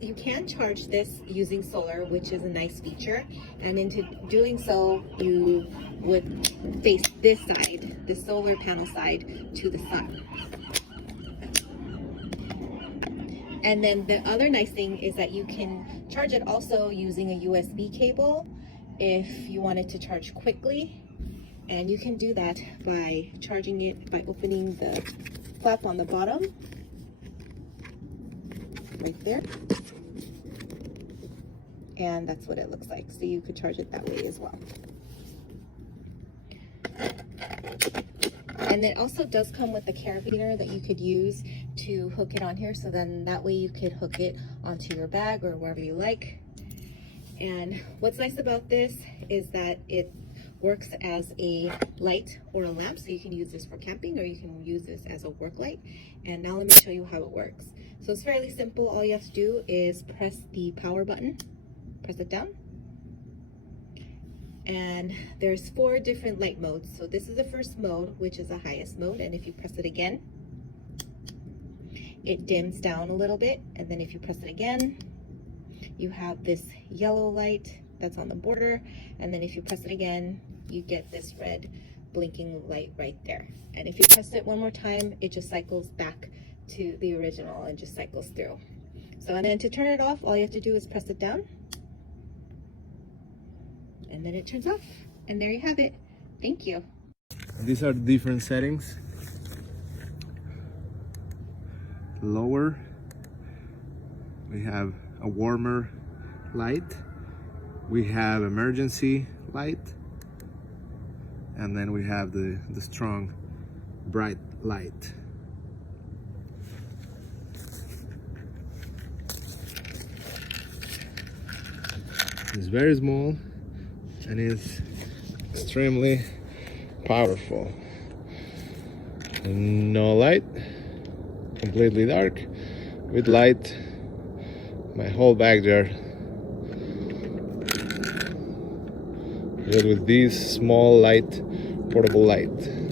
You can charge this using solar, which is a nice feature, and into doing so you would face this side, the solar panel side, to the sun. And then the other nice thing is that you can charge it also using a USB cable if you wanted to charge quickly, and you can do that by charging it by opening the flap on the bottom right there. And that's what it looks like. So you could charge it that way as well. And it also does come with a carabiner that you could use to hook it on here. So then that way you could hook it onto your bag or wherever you like. And what's nice about this is that it works as a light or a lamp. So you can use this for camping, or you can use this as a work light. And now let me show you how it works. So it's fairly simple. All you have to do is press the power button. Press it down, and there's 4 different light modes. So this is the first mode, which is the highest mode, and if you press it again, it dims down a little bit, and then if you press it again, you have this yellow light that's on the border, and then if you press it again, you get this red blinking light right there. And if you press it one more time, it just cycles back to the original and just cycles through. So, and then to turn it off, all you have to do is press it down, and then it turns off, and there you have it. Thank you. These are the different settings. Lower, we have a warmer light, we have emergency light, and then we have the strong bright light. It's very small and it's extremely powerful. No light, completely dark. With light, my whole backyard filled with this small light, portable light.